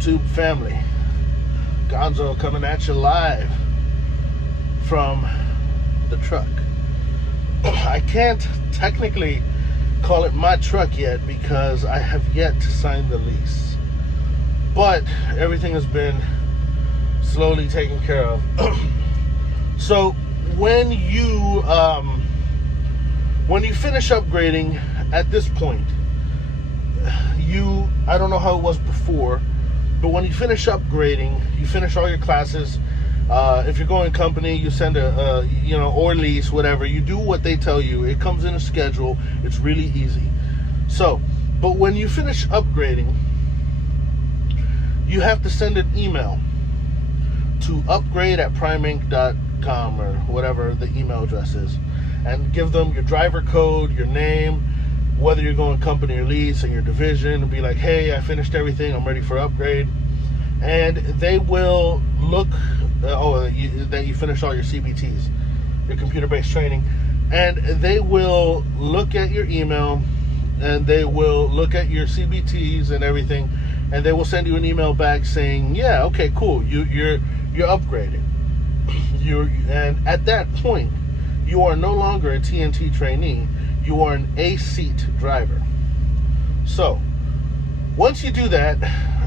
YouTube family? Gonzo coming at you live from the truck. I can't technically call it my truck yet because I have yet to sign the lease, but everything has been slowly taken care of. So when you finish upgrading at this point, I don't know how it was before, but when you finish upgrading, you finish all your classes. If you're going company, you send or lease, whatever. You do what they tell you. It comes in a schedule. It's really easy. So, but when you finish upgrading, you have to send an email to upgrade@primeinc.com or whatever the email address is, and give them your driver code, your name, whether you're going company or lease, and your division, and be like, hey, I finished everything, I'm ready for upgrade. And they will look, that you finished all your CBTs, your computer-based training, and they will look at your email, and they will look at your CBTs and everything, and they will send you an email back saying, yeah, okay, cool, you're upgraded. And at that point, you are no longer a TNT trainee. You are an A-seat driver. So, once you do that,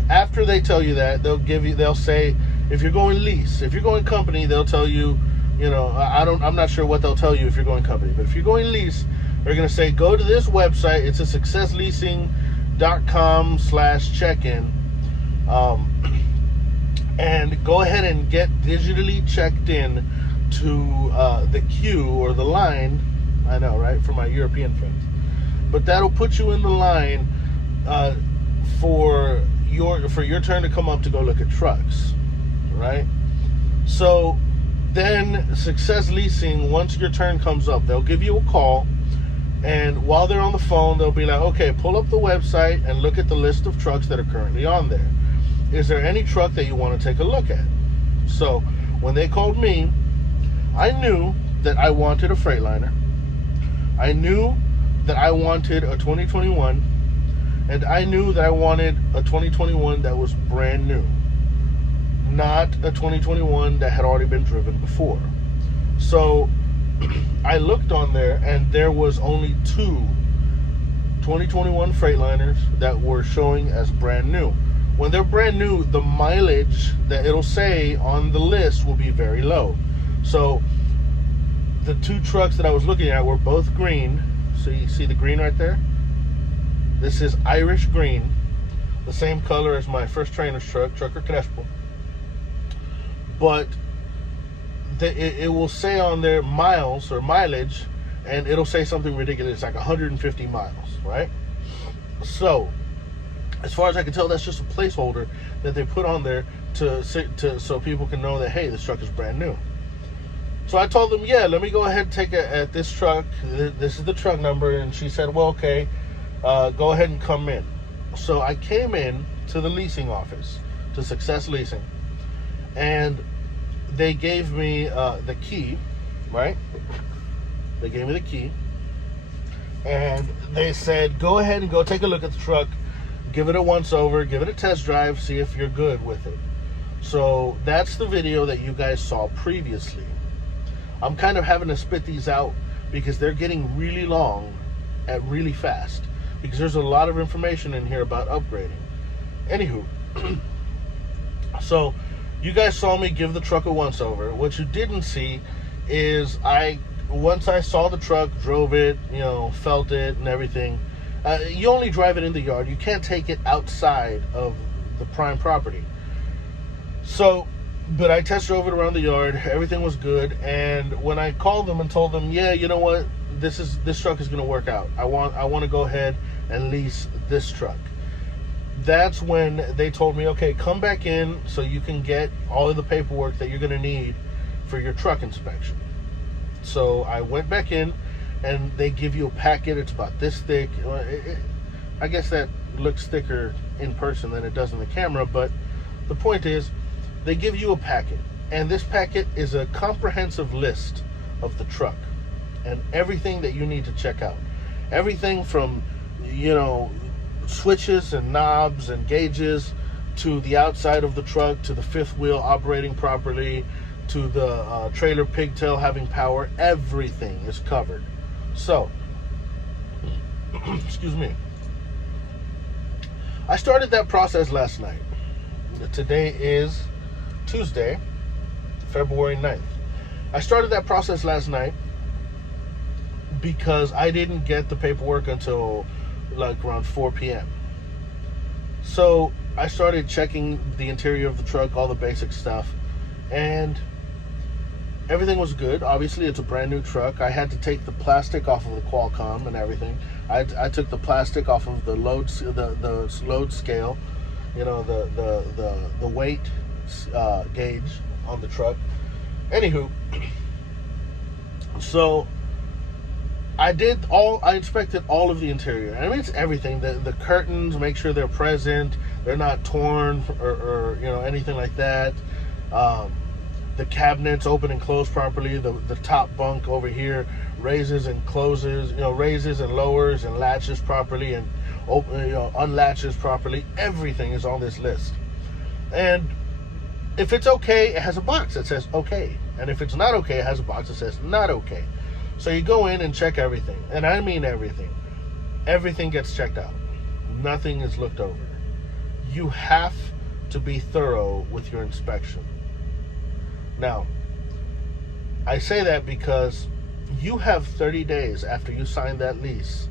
after they tell you that, they'll say, if you're going lease, if you're going company, they'll tell you, I'm not sure what they'll tell you if you're going company, but if you're going lease, they're going to say, go to this website. It's a successleasing.com/check-in, and go ahead and get digitally checked in to the queue or the line. I know, right? For my European friends. But that'll put you in the line for your turn to come up to go look at trucks, right? So then Success Leasing, once your turn comes up, they'll give you a call, and while they're on the phone, they'll be like, okay, pull up the website and look at the list of trucks that are currently on there. Is there any truck that you want to take a look at? So when they called me, I knew that I wanted a Freightliner. I knew that I wanted a 2021, and I knew that I wanted a 2021 that was brand new, not a 2021 that had already been driven before. So I looked on there, and there was only 2 2021 Freightliners that were showing as brand new. When they're brand new, the mileage that it'll say on the list will be very low. So the 2 trucks that I was looking at were both green. So you see the green right there? This is Irish green, the same color as my first trainer's truck, Trucker Crespo. But it will say on there miles or mileage, and it'll say something ridiculous like 150 miles, right? So as far as I can tell, that's just a placeholder that they put on there so people can know that, hey, this truck is brand new. So I told them, yeah, let me go ahead and take at this truck. This is the truck number. And she said, well, okay, go ahead and come in. So I came in to the leasing office, to Success Leasing, and they gave me the key, right? They gave me the key, and they said, go ahead and go take a look at the truck, give it a once-over, give it a test drive, see if you're good with it. So that's the video that you guys saw previously. I'm kind of having to spit these out because they're getting really long and really fast, because there's a lot of information in here about upgrading. Anywho, so you guys saw me give the truck a once-over. What you didn't see is once I saw the truck, drove it, felt it and everything, you only drive it in the yard. You can't take it outside of the prime property. So, but I test drove it around the yard. Everything was good. And when I called them and told them, yeah, you know what, this truck is going to work out. I want to go ahead and lease this truck. That's when they told me, okay, come back in so you can get all of the paperwork that you're going to need for your truck inspection. So I went back in, and they give you a packet. It's about this thick. I guess that looks thicker in person than it does in the camera, but the point is, they give you a packet, and this packet is a comprehensive list of the truck and everything that you need to check out. Everything from, switches and knobs and gauges to the outside of the truck, to the fifth wheel operating properly, to the trailer pigtail having power. Everything is covered. So, excuse me. I started that process last night. Today is Tuesday, February 9th. I started that process last night because I didn't get the paperwork until like around 4 p.m. So I started checking the interior of the truck, all the basic stuff, and everything was good. Obviously, it's a brand new truck. I had to take the plastic off of the Qualcomm and everything. I took the plastic off of the load scale, you know, the weight gauge on the truck. Anywho, so I inspected all of the interior. I mean, it's everything. The curtains, make sure they're present, they're not torn or you know, anything like that. The cabinets open and close properly. The top bunk over here raises and closes, you know, raises and lowers and latches properly and open, you know, unlatches properly. Everything is on this list. And if it's okay, it has a box that says okay. And if it's not okay, it has a box that says not okay. So you go in and check everything. And I mean everything. Everything gets checked out. Nothing is looked over. You have to be thorough with your inspection. Now, I say that because you have 30 days after you sign that lease.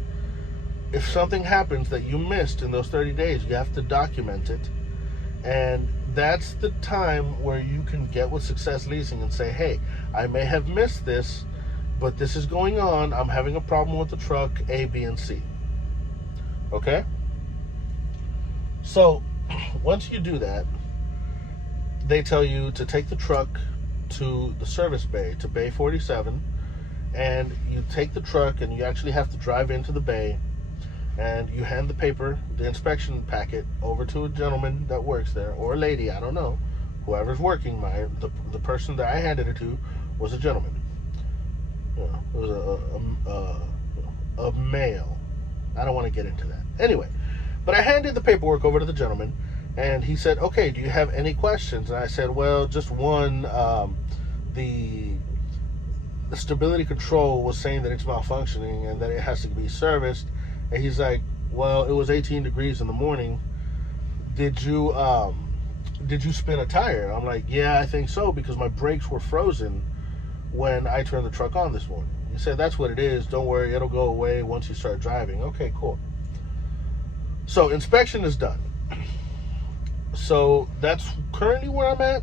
If something happens that you missed in those 30 days, you have to document it. And that's the time where you can get with Success Leasing and say, hey, I may have missed this, but this is going on. I'm having a problem with the truck, A, B, and C. Okay? So, once you do that, they tell you to take the truck to the service bay, to Bay 47, and you take the truck and you actually have to drive into the bay, and you hand the paper, the inspection packet, over to a gentleman that works there, or a lady, I don't know, whoever's working. The person that I handed it to was a gentleman. You know, it was a male. I don't want to get into that. Anyway, but I handed the paperwork over to the gentleman, and he said, okay, do you have any questions? And I said, well, just one. The stability control was saying that it's malfunctioning and that it has to be serviced. And he's like, well, it was 18 degrees in the morning. Did you spin a tire? I'm like, yeah, I think so, because my brakes were frozen when I turned the truck on this morning. He said, that's what it is. Don't worry, it'll go away once you start driving. Okay, cool. So inspection is done. So that's currently where I'm at.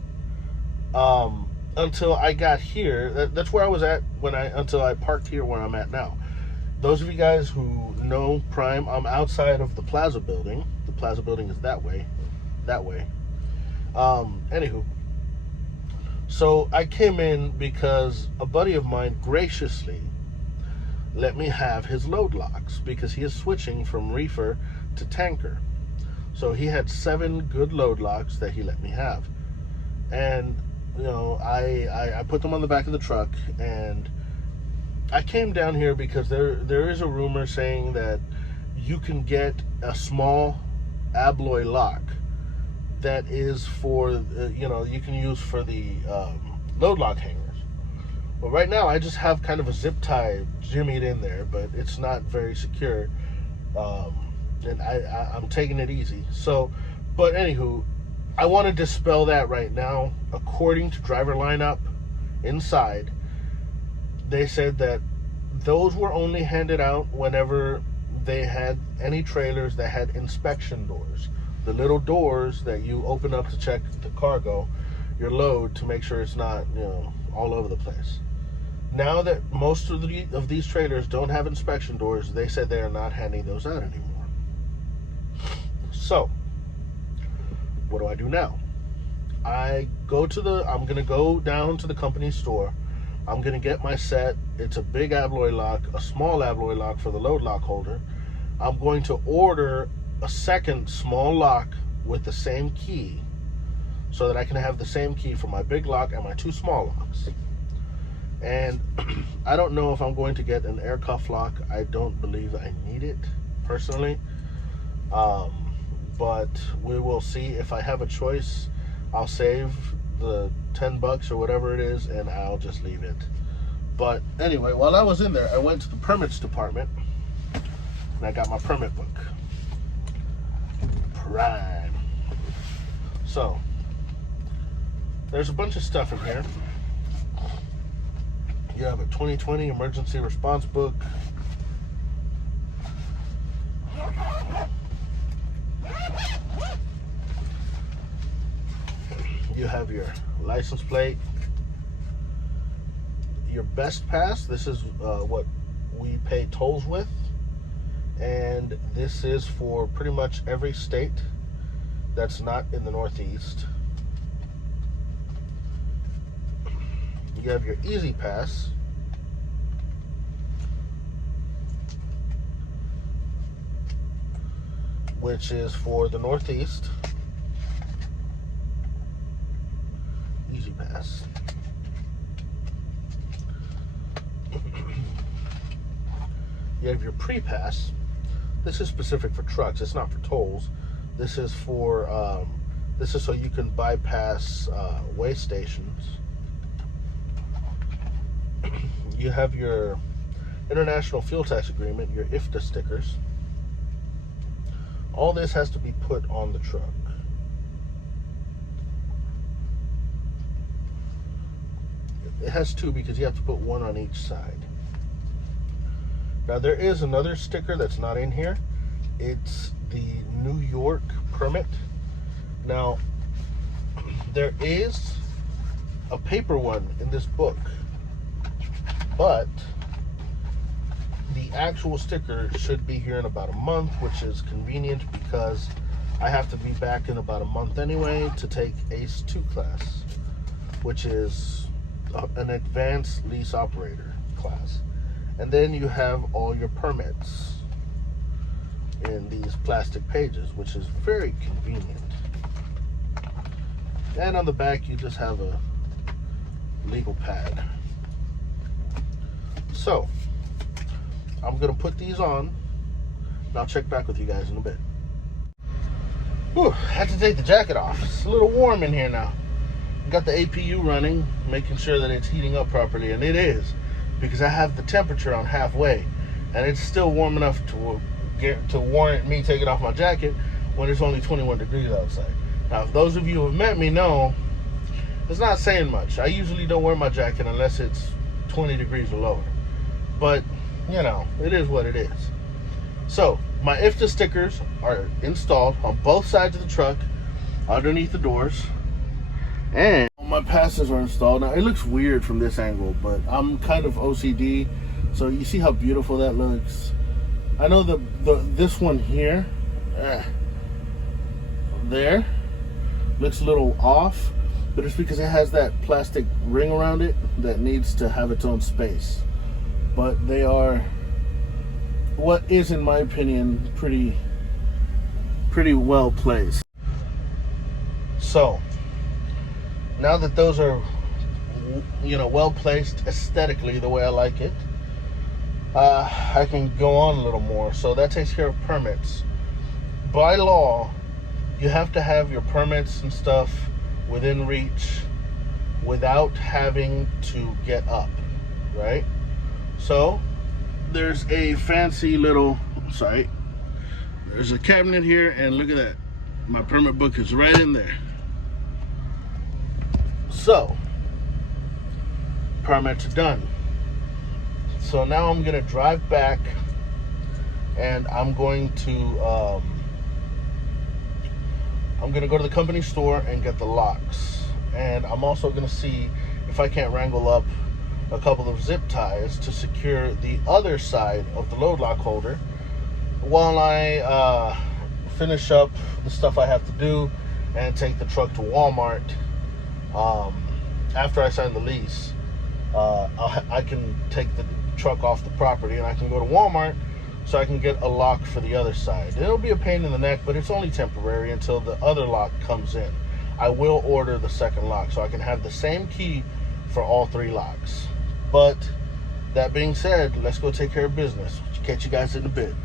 Until I got here, that's where I was at until I parked here where I'm at now. Those of you guys who know Prime, I'm outside of the Plaza building. The Plaza building is that way. Anywho, so I came in because a buddy of mine graciously let me have his load locks because he is switching from reefer to tanker. So he had 7 good load locks that he let me have. And, you know, I put them on the back of the truck, and I came down here because there is a rumor saying that you can get a small alloy lock that is for, you know, you can use for the load lock hangers. Well, right now I just have kind of a zip tie jimmied in there, but it's not very secure. And I'm taking it easy. So, but anywho, I want to dispel that right now. According to driver lineup inside, they said that those were only handed out whenever they had any trailers that had inspection doors. The little doors that you open up to check the cargo, your load, to make sure it's not, you know, all over the place. Now that most of these trailers don't have inspection doors, they said they are not handing those out anymore. So, what do I do now? I'm going to go down to the company store. I'm going to get my set. It's a big alloy lock, a small alloy lock for the load lock holder. I'm going to order a second small lock with the same key so that I can have the same key for my big lock and my 2 small locks. And I don't know if I'm going to get an air cuff lock. I don't believe I need it, personally. but we will see. If I have a choice, I'll save the $10 or whatever it is, and I'll just leave it. But anyway, while I was in there, I went to the permits department, and I got my permit book. Prime. So, there's a bunch of stuff in here. You have a 2020 emergency response book. You have your license plate. Your best pass. This is what we pay tolls with. And this is for pretty much every state that's not in the Northeast. You have your Easy Pass, which is for the Northeast. Easy Pass. You have your Pre-Pass. This is specific for trucks. It's not for tolls. This is for this is so you can bypass way stations. You have your International Fuel Tax Agreement, your IFTA stickers. All this has to be put on the truck. It has two because you have to put one on each side. Now there is another sticker that's not in here. It's the New York permit. Now there is a paper one in this book, but the actual sticker should be here in about a month, which is convenient because I have to be back in about a month anyway to take ACE 2 class, which is an advanced lease operator class. And then you have all your permits in these plastic pages, which is very convenient. And on the back, you just have a legal pad. So, I'm gonna put these on, and I'll check back with you guys in a bit. Whew, had to take the jacket off. It's a little warm in here now. Got the APU running, making sure that it's heating up properly, and it is, because I have the temperature on halfway, and it's still warm enough to warrant me taking off my jacket when it's only 21 degrees outside. Now, if those of you who have met me know, it's not saying much. I usually don't wear my jacket unless it's 20 degrees or lower. But, you know, it is what it is. So, my IFTA stickers are installed on both sides of the truck, underneath the doors, and my passes are installed. Now, it looks weird from this angle, but I'm kind of OCD, so you see how beautiful that looks. I know this one here, there, looks a little off, but it's because it has that plastic ring around it that needs to have its own space. But they are what is, in my opinion, pretty well placed. So, now that those are, you know, well placed aesthetically the way I like it, I can go on a little more. So that takes care of permits. By law, you have to have your permits and stuff within reach without having to get up, right? So there's a fancy little, there's a cabinet here, and look at that. My permit book is right in there. So, permits are done. So now I'm gonna drive back, and I'm going to go to the company store and get the locks. And I'm also gonna see if I can't wrangle up a couple of zip ties to secure the other side of the load lock holder while I finish up the stuff I have to do and take the truck to Walmart. After I sign the lease, I can take the truck off the property and I can go to Walmart so I can get a lock for the other side. It'll be a pain in the neck, but it's only temporary until the other lock comes in. I will order the second lock so I can have the same key for all three locks. But that being said, let's go take care of business. Catch you guys in a bit.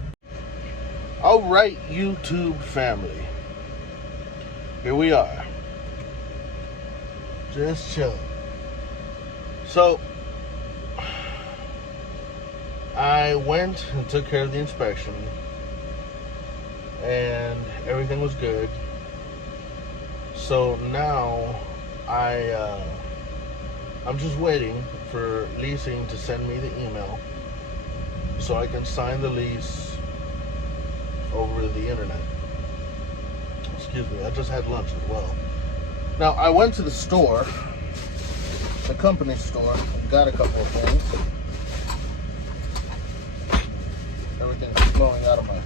All right, YouTube family. here we are. Just chilling. So, I went and took care of the inspection, and everything was good. So now I'm just waiting for leasing to send me the email so I can sign the lease over the internet. Excuse me, I just had lunch as well. Now, I went to the store, the company store, and got a couple of things. Everything's flowing out of my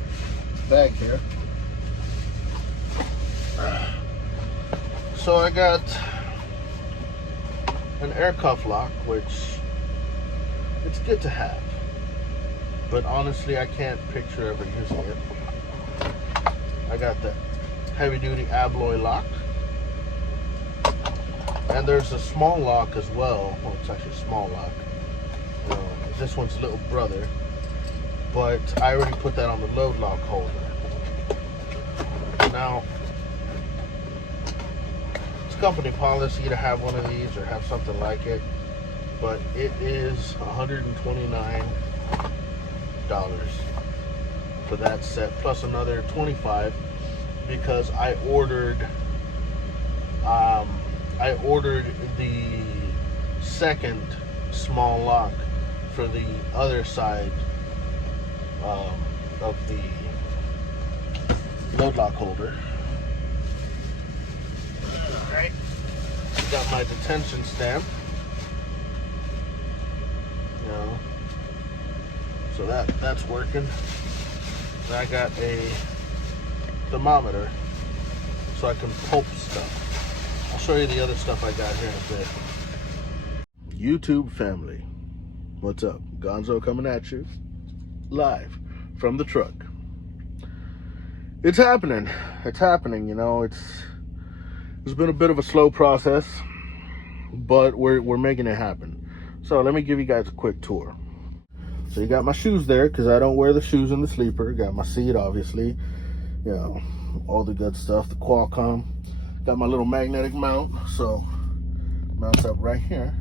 bag here. So I got an air cuff lock, which it's good to have, but honestly I can't picture ever using it. I got the heavy duty alloy lock, and there's a small lock as well. Well, it's actually a small lock. This one's little brother, but I already put that on the load lock holder. Now, company policy to have one of these or have something like it, but it is $129 for that set, plus another $25 because I ordered the second small lock for the other side of the load lock holder. Alright, got my detention stamp, so that's working. And I got a thermometer so I can pulp stuff. I'll show you the other stuff I got here in a bit. YouTube family, what's up? Gonzo coming at you live from the truck. It's happening. It's happening, It's been a bit of a slow process, but we're making it happen. So let me give you guys a quick tour. So you got my shoes there, because I don't wear the shoes in the sleeper. Got my seat, obviously. All the good stuff. The Qualcomm. Got my little magnetic mount. So mounts up right here.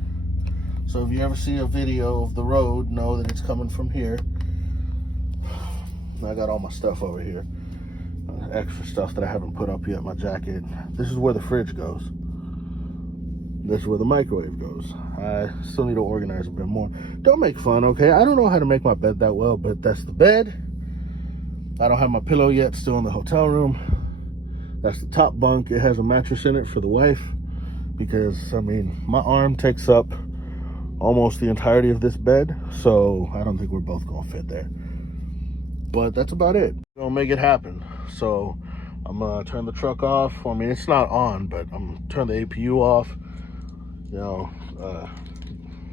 So if you ever see a video of the road, know that it's coming from here. I got all my stuff over here. Extra stuff that I haven't put up yet. My jacket. This is where the fridge goes. This is where the microwave goes. I still need to organize a bit more. Don't make fun, okay? I don't know how to make my bed that well, but that's the bed. I don't have my pillow yet, still in the hotel room. That's the top bunk. It has a mattress in it for the wife because, my arm takes up almost the entirety of this bed, so I don't think we're both gonna fit there. But that's about it. Gonna make it happen. So I'm gonna turn the truck off. It's not on, but I'm gonna turn the APU off.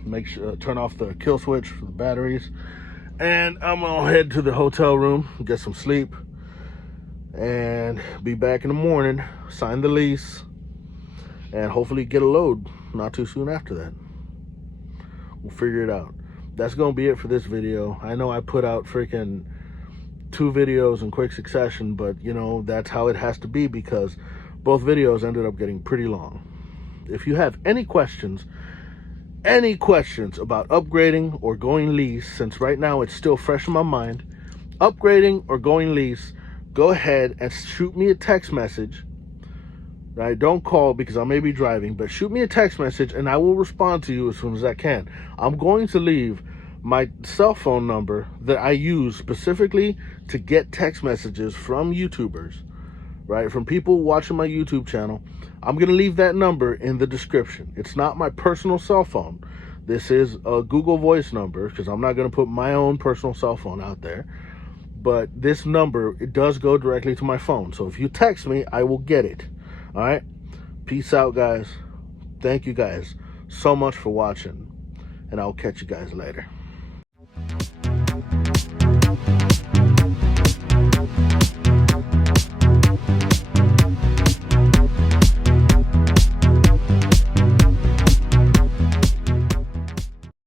Make sure turn off the kill switch for the batteries, and I'm gonna head to the hotel room, get some sleep, and be back in the morning. Sign the lease, and hopefully get a load not too soon after that. We'll figure it out. That's gonna be it for this video. I know I put out freaking 2 videos in quick succession, but that's how it has to be because both videos ended up getting pretty long. If you have any questions about upgrading or going lease, since right now it's still fresh in my mind, upgrading or going lease, go ahead and shoot me a text message. Right? Don't call because I may be driving, but shoot me a text message and I will respond to you as soon as I can. I'm going to leave my cell phone number that I use specifically to get text messages from YouTubers, right? From people watching my YouTube channel. I'm going to leave that number in the description. It's not my personal cell phone. This is a Google Voice number because I'm not going to put my own personal cell phone out there. But this number, it does go directly to my phone. So if you text me, I will get it. All right? Peace out, guys. Thank you guys so much for watching. And I'll catch you guys later.